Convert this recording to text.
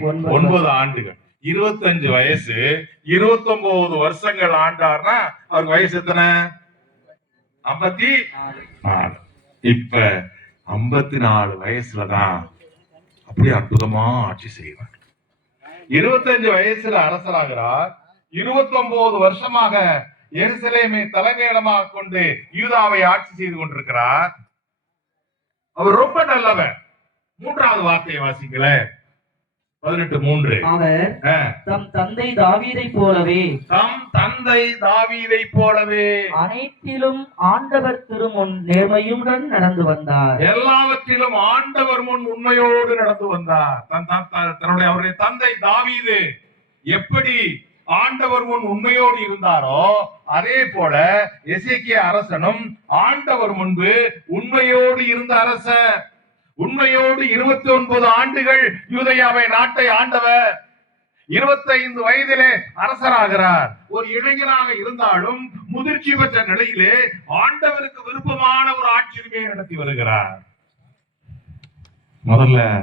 ஒன்பது. ஆண்டுகள். இருபத்தஞ்சு வயசு இருபத்தி ஒன்பது வருஷங்கள் ஆண்டார்னா அவருக்கு வயசு எத்தனை? ஐம்பத்தி நாலு. இப்ப ஐம்பத்தி நாலு வயசுலதான் அப்படியே அற்புதமா ஆட்சி செய்வார். இருபத்தஞ்சு வயசுல அரசராகிறார். இருபத்தி ஒன்பது வருஷமாக எருசலேமை தலைமையிடமாக கொண்டு யூதாவை ஆட்சி செய்து கொண்டிருக்கிறார். அவர் ரொம்ப நல்லவர். மூன்றாவது வார்த்தையை வாசிங்களேன். பதினெட்டு மூன்று. அவர். தம் தந்தை தாவீதை போலவே தம் தந்தை தாவீதை போலவே அனைத்திலும் ஆண்டவர் திருமுன் நேர்மையுடன் நடந்து வந்தார். எல்லாவற்றிலும் ஆண்டவர் முன் உண்மையோடு நடந்து வந்தார். தன் தன்னுடைய அவருடைய தந்தை தாவீது எப்படி ஆண்டவர் முன் உண்மையோடு இருந்தாரோ அதே போல எசேக்கிய அரசனும் ஆண்டவர் முன்பு உண்மையோடு இருந்த அரசர். உண்மையோடு இருபத்தி ஒன்பது ஆண்டுகள் யூதயாவை நாட்டை ஆண்டவர் இருபத்தைந்து வயதிலே அரசராகிறார். ஒரு இளைஞனாக இருந்தாலும் முதிர்ச்சி பெற்ற நிலையிலே ஆண்டவருக்கு விருப்பமான ஒரு ஆட்சியுரிமையை நடத்தி வருகிறார். முதல்ல